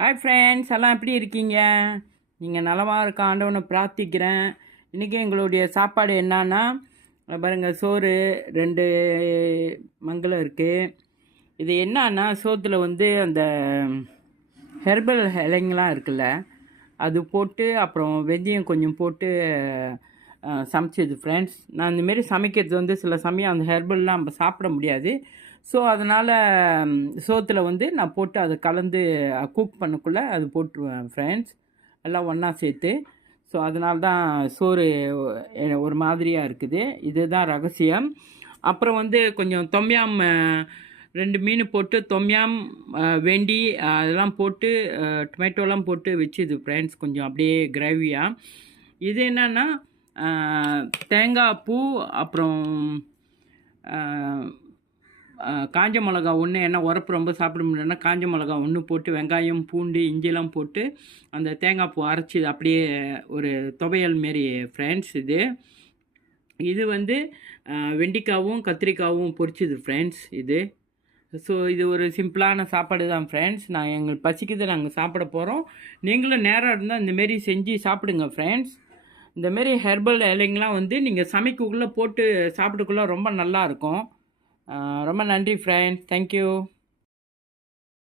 Hi friends, எல்லாம் எப்படி இருக்கீங்க? நீங்கள் நலமாக இருக்க ஆண்டவனை பிரார்த்திக்கிறேன். இன்றைக்கி எங்களுடைய சாப்பாடு என்னன்னா பாருங்கள், சோறு 2 மங்களம் இருக்குது. இது என்னன்னா சோத்தில் வந்து அந்த ஹெர்பல் இலைங்களாம் இருக்குல்ல, அது போட்டு அப்புறம் வெந்தயம் கொஞ்சம் போட்டு சமைச்சது ஃப்ரெண்ட்ஸ். நான் இந்தமாரி சமைக்கிறது வந்து சில சமயம் அந்த ஹெர்பல்லாம் நம்ம சாப்பிட முடியாது. ஸோ அதனால் சோத்தில் வந்து நான் போட்டு அதை கலந்து குக் பண்ணக்குள்ளே அது போட்டுருவேன் ஃப்ரெண்ட்ஸ், எல்லாம் ஒன்றா சேர்த்து. ஸோ அதனால தான் சோறு ஒரு மாதிரியாக இருக்குது. இதுதான் ரகசியம். அப்புறம் வந்து கொஞ்சம் தொம்யாம் 2 மீன் போட்டு தொம்யாம் வெண்டி அதெல்லாம் போட்டு டொமேட்டோலாம் போட்டு வச்சுது ஃப்ரெண்ட்ஸ், கொஞ்சம் அப்படியே கிரேவியாக. இது என்னென்னா தேங்காய் பூ, அப்புறம் காஞ்ச மிளகா ஒன்று, ஏன்னா உரப்பு ரொம்ப சாப்பிட முடியலன்னா காஞ்ச மிளகா ஒன்று போட்டு வெங்காயம் பூண்டு இஞ்சிலாம் போட்டு அந்த தேங்காய் பூ அரைச்சி அப்படியே ஒரு துவையல் மாரி ஃப்ரெண்ட்ஸ். இது வந்து வெண்டிக்காவும் கத்திரிக்காவும் பொரிச்சுது ஃப்ரெண்ட்ஸ் இது. ஸோ இது ஒரு சிம்பிளான சாப்பாடு தான் ஃப்ரெண்ட்ஸ். எங்களுக்கு பசிக்குது, நாங்கள் சாப்பிட போகிறோம். நீங்களும் நேரம் இருந்தால் இந்தமாரி செஞ்சு சாப்பிடுங்க ஃப்ரெண்ட்ஸ். இந்தமாரி ஹெர்பல் இலைங்கெலாம் வந்து நீங்கள் சமைக்கக்குள்ளே போட்டு சாப்பிட்டுக்குள்ளே ரொம்ப நல்லாயிருக்கும். ரொம்ப நன்றி ஃப்ரெண்ட்ஸ், தேங்க்யூ.